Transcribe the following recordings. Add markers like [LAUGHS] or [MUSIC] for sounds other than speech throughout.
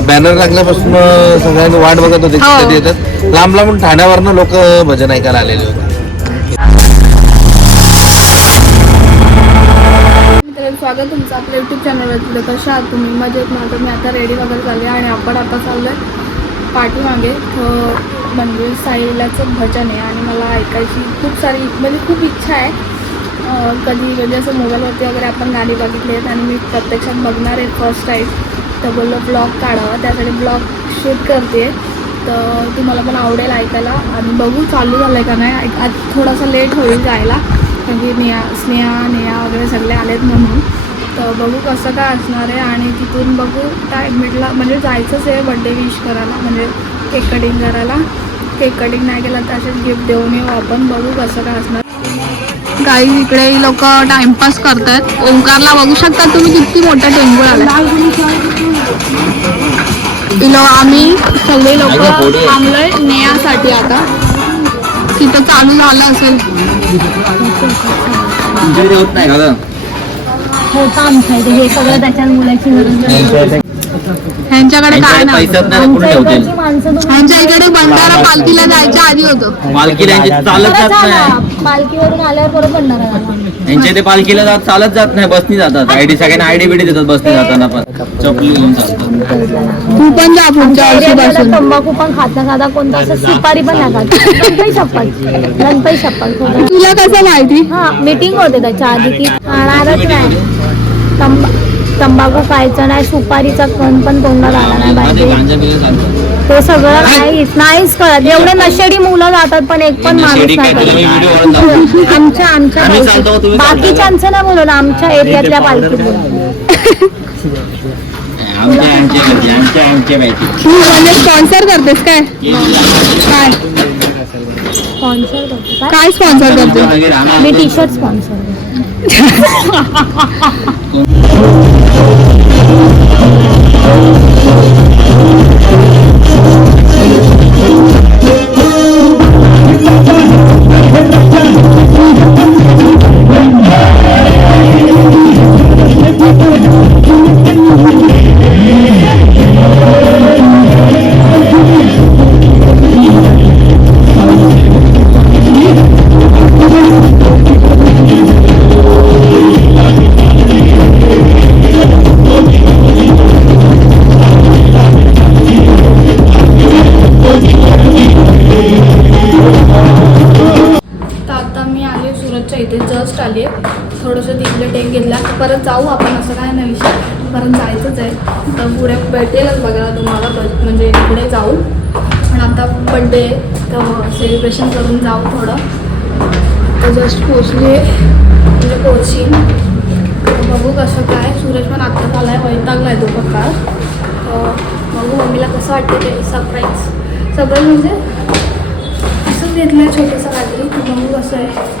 banner लागल्यापासून सगळ्यांनी वाट बघत होते की हो. कधी येतात. लांब लांबून ठाण्यावरनं लोक भजन ऐकायला आलेले होते. मित्रांनो स्वागत तुमचं आपल्या यूट्यूब चॅनलवरती तर कशा आहात तुम्ही? मजेत ना? तर मी आता रेडी वगैरे झाले आणि आपण आता चाललो आहे पाठीमागे म्हणजे साईलाचं भजन आहे आणि मला ऐकायची खूप सारी म्हणजे खूप इच्छा आहे. कधी म्हणजे असं मोबाईलवरती वगैरे आपण गाणी बघितली आहेत आणि मी प्रत्यक्षात बघणार आहे फर्स्ट टाईम तर बोललं ब्लॉग काढावा त्यासाठी ब्लॉग शूट करते तर तुम्हाला पण आवडेल ऐकायला. आणि बघू चालू झालं आहे का नाही. आज थोडासा लेट होईल जायला. कारण की नेहा स्नेहा नेहा वगैरे सगळे आलेत म्हणून. तर बघू कसं काय असणार आहे. आणि तिथून बघू टाईम भेटला म्हणजे जायचंच आहे बड्डे विश करायला. म्हणजे केक कटिंग करायला. केक कटिंग नाही केलं तर असेच गिफ्ट देऊन येऊ आपण. बघू कसं काय असणार. काही इकडे लोक टाइमपास करतात ओंकारला बघू शकता तुम्ही किती मोठा टेंगू आला आम्ही सगळे लोक थांबलोय नेयासाठी आता. तिथं चालू झालं असेल. होतं आमच्या इथे हे सगळं त्याच्या मुलाची गरज ह्यांच्याकडे काय ह्यांच्या इकडे भंडारा पालखीला जायच्या आधी होतं. पालखीला यांची चालत जात. नाही. पालखीवरून आल्यावर बरोबर भंडारा झाला यांच्या ते पालखीला जात चालत जात नाही बसनी जातात. आयडी सगळ्यांना आयडी बिडी देतात बसनी जाताना पण. चपली घेऊन चालतात. तू पण जा पुढच्या वर्षीपासून. तंबाखू पण खात ना साधा कोणता असं सुपारी पण नाही खात. गणपती शपथ गणपती शपथ तुला कसं माहिती? हा मीटिंग होते त्याच्या आधी की खाणारच नाही. तंबा तंबाखू खायचं नाही सुपारीचा कण पण तोंडात आला नाही चालतात ते सगळं नाहीच नाहीच कळत. एवढे नशेडी मुलं जातात पण एक पण माणूस नाही. आमच्या आमच्या तुम्ही बाकीच्यांचं नाही बोलवलं आमच्या एरियातल्या पालखीत बोलवलं. आमच्या आमच्या घरचे, आमच्या आमच्या बायचे तू म्हणजे स्पॉन्सर करतेस काय? काय? स्पॉन्सर करतो काय काय स्पॉन्सर करते मी टी शर्ट स्पॉन्सर [LAUGHS] तर आले थोडंसं तिकडे टेक घेतला. तर परत जाऊ आपण असं काय नाही विषय. परत जायचंच आहे. तर पुढे भेटेलच बघायला तुम्हाला म्हणजे पुढे जाऊ. पण आता बड्डे तर सेलिब्रेशन करून जाऊ थोडं. तर जस्ट पोचले म्हणजे पोचीन. बघू कसं काय. सूरज पण आत्ताच आला आहे वैतागला आहे तो पक्का. बघू मम्मीला कसं वाटतं ते सरप्राईज सरप्राईज म्हणजे असं घेतलं आहे छोटंसं काहीतरी. बघू कसं आहे.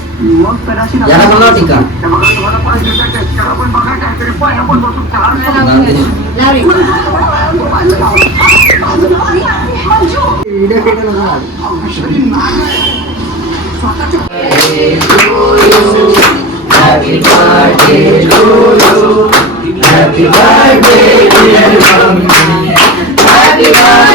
याला मला टीका Happy birthday to you. Happy birthday. Happy birthday.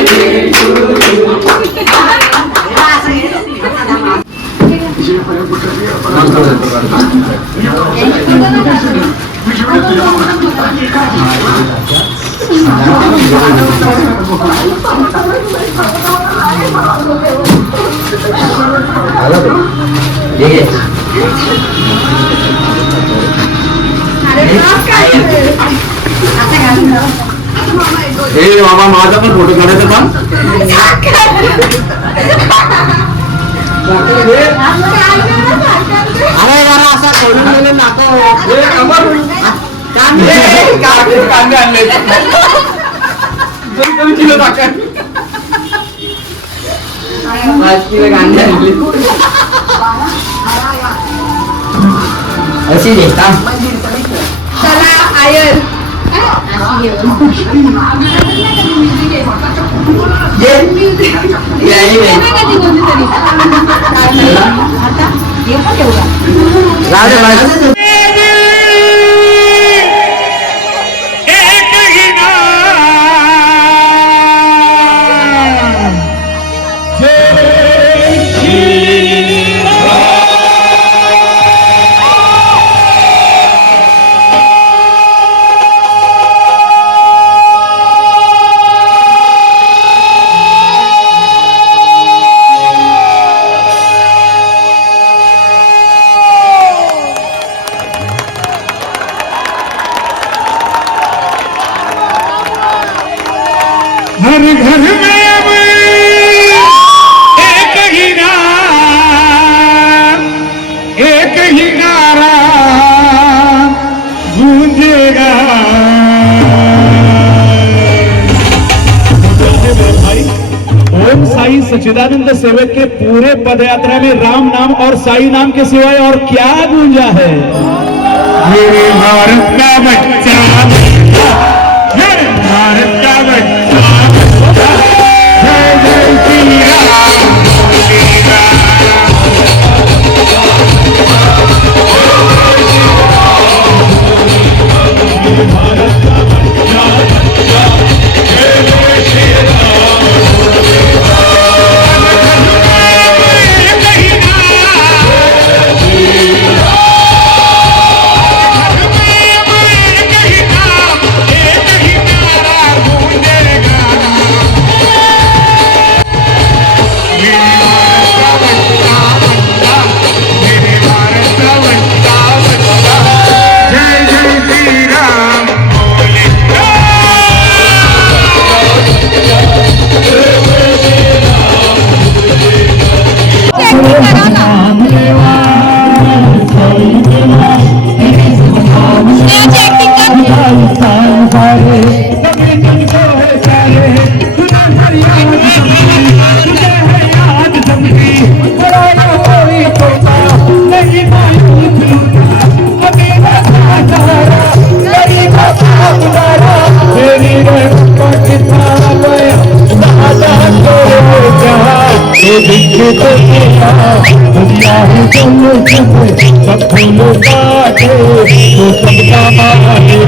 এই বাবা মা যখন ফটো কাটাতে পান फोडून गेले कांदे. कांदे आणले. दोन दोन किलो टाका पाच किलो कांदे आणले. अशी घेता चला आयर एक ओम सच्चिदानंद सेवक के पूरे पदयात्रा में राम नाम और साई नाम के सिवाय और क्या गूंजा है? मेरे भारत का बच्चा। दुनिया ही चले चले सब फूल बाटे तो सबका माटे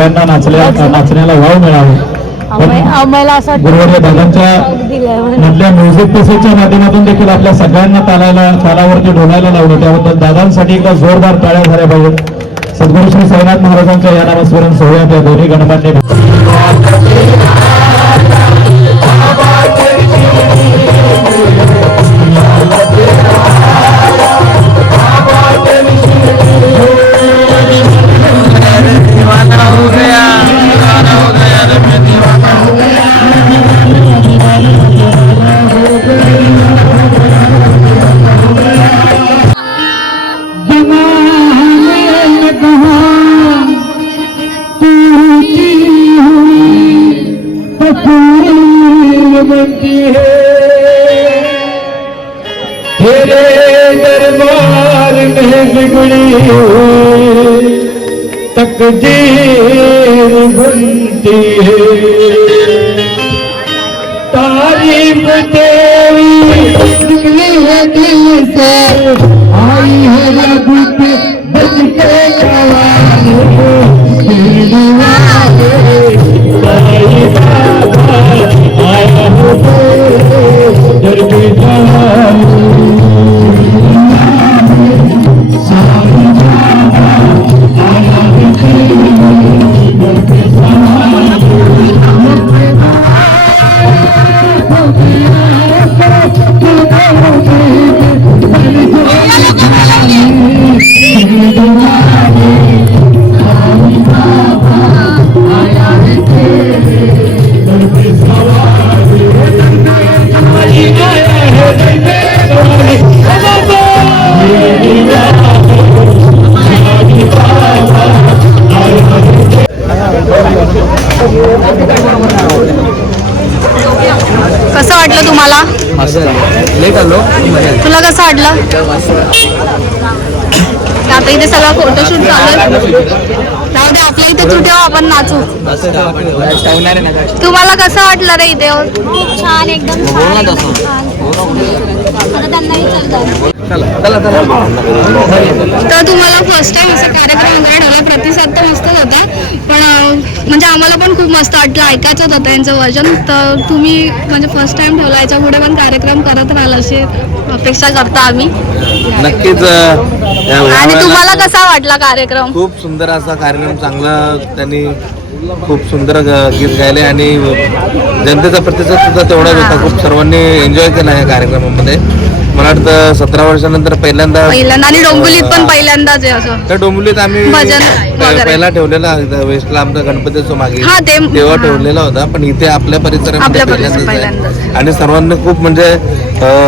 सगळ्यांना नाचल्या नाचण्याला वाव मिळावा गुरुवर्य दादांच्या मधल्या म्युझिक पिसेच्या माध्यमातून देखील आपल्या सगळ्यांना तालायला तालावरती ढोलायला लावलं. त्याबद्दल दादांसाठी एकदा जोरदार टाळ्या झाल्या पाहिजेत. सद्गुरू श्री साईनाथ महाराजांच्या या नामस्मरण सोहळ्यात या दोन्ही गणपांनी बिगड़ी हुई तकदीर बनती है। तारीफ तेरी निकली है दिल से आई है रब के हो। बज के आया हो। तेरे दर पे जवान लेट आलो तुला कसं वाटलं? आता इथे सगळं फोटोशूट चालू आहे. जाऊ दे आपल्या इथे तू ठेव आपण नाचू? तुम्हाला कसं वाटलं रे इथे? छान एकदम तर तुम्हाला फर्स्ट टाइम असा कार्यक्रम वगैरे ठेवला प्रतिसाद तर मस्तच होता. पण म्हणजे आम्हाला पण खूप मस्त वाटलं. ऐकायचं होतं यांचं वर्जन तर तुम्ही म्हणजे फर्स्ट टाइम ठेवला याच्यापुढे पण कार्यक्रम करत राहाल अशी अपेक्षा करता आम्ही. नक्कीच आणि तुम्हाला कसा वाटला कार्यक्रम? खूप सुंदर असा कार्यक्रम चांगला त्यांनी खूप सुंदर गीत गायले आणि जनतेचा प्रतिसाद सुद्धा तेवढाच होता खूप सर्वांनी एन्जॉय केला या कार्यक्रमामध्ये. मला वाटतं सतरा वर्षानंतर पहिल्यांदा पहिल्यांदा आणि डोंबिवलीत पण पहिल्यांदाच आहे असं. डोंबिवलीत आम्ही भजन वगैरे. पहिला ठेवलेला वेस्टला आमचा गणपतीचा मागे. हा, ते- तेव्हा हा. ठेवलेला होता पण इथे आपल्या परिसरामध्ये आपल्या परिसरात पहिल्यांदाच आहे. पहिल्यांदाच. आणि सर्वांनी खूप म्हणजे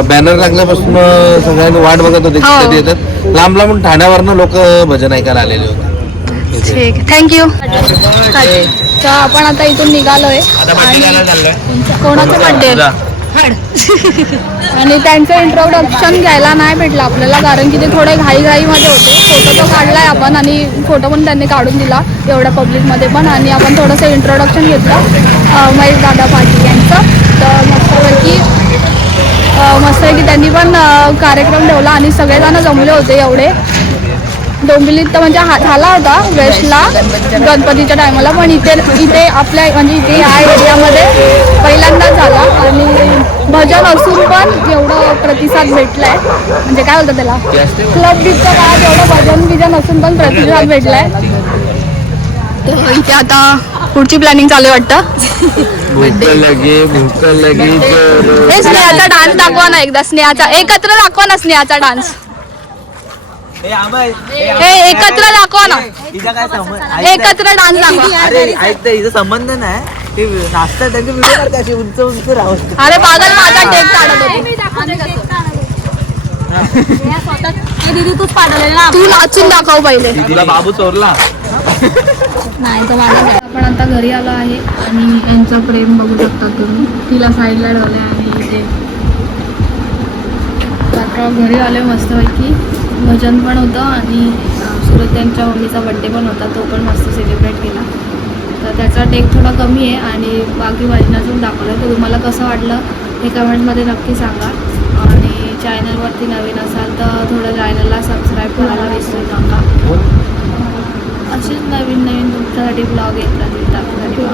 बॅनर लागल्यापासून अं, सगळ्यांनी वाट बघत होते की हो. कधी येतात. लांब लांबून ठाण्यावरनं लोक भजन ऐकायला आलेले होते. ठीक थँक्यू तर आपण आता इथून निघालोय. आणि कोणाचं बर्थडे [LAUGHS] आणि त्यांचं इंट्रोडक्शन घ्यायला नाही भेटलं आपल्याला कारण की ते थोडे घाईघाईमध्ये होते. फोटो तो काढलाय आपण आणि फोटो पण त्यांनी काढून दिला एवढ्या पब्लिकमध्ये पण. आणि आपण थोडंसं इंट्रोडक्शन घेतलं महेश दादा पाटील यांचं. तर मस्तपैकी मस्तपैकी त्यांनी पण कार्यक्रम ठेवला आणि सगळेजण जमले होते एवढे. डोंबिवलीत तर म्हणजे हा झाला होता वेस्टला गणपतीच्या टायमाला पण इथे इथे आपल्या म्हणजे इथे या एरियामध्ये पहिल्यांदाच झाला. आणि भजन असून पण एवढं प्रतिसाद भेटलाय. म्हणजे काय बोलतात त्याला? क्लब बीचच्या काळात एवढं भजन बिजन असून पण प्रतिसाद भेटलाय. तर इथे आता पुढची प्लॅनिंग चालू आहे वाटतं? हे स्नेहाचा डान्स दाखवा ना एकदा. स्नेहाचा एकत्र दाखवा ना स्नेहाचा डान्स हे एकत्र दाखवा ना. एकत्र डान्स दाखवा. अरे ऐक हिचा संबंध नाही. ते नाचतात त्यांचे व्हिडिओ असे उंच उंच राहत अरे पागल माझा टेप काढत होती दीदी तूच पाठवलेलं ना तू नाचून दाखव पहिले. तुला बाबू चोरला. नाही तो माझा आपण आता घरी आलो आहे आणि यांचं प्रेम बघू शकता तुम्ही. तिला साईडला ठेवलं आणि इथे. आता घरी आले मस्तपैकी. भजन पण होतं आणि सुरत त्यांच्या मम्मीचा बड्डे पण होता तो पण मस्त सेलिब्रेट केला. तर त्याचा टेक थोडा कमी आहे आणि बाकी भजनातून दाखवलं तर तुम्हाला कसं वाटलं हे कमेंटमध्ये नक्की सांगा. आणि चॅनलवरती नवीन असाल तर थोडं चॅनलला सबस्क्राईब करायला विसरू नका. असेच नवीन नवीन तुमच्यासाठी ब्लॉग येतात. राहतील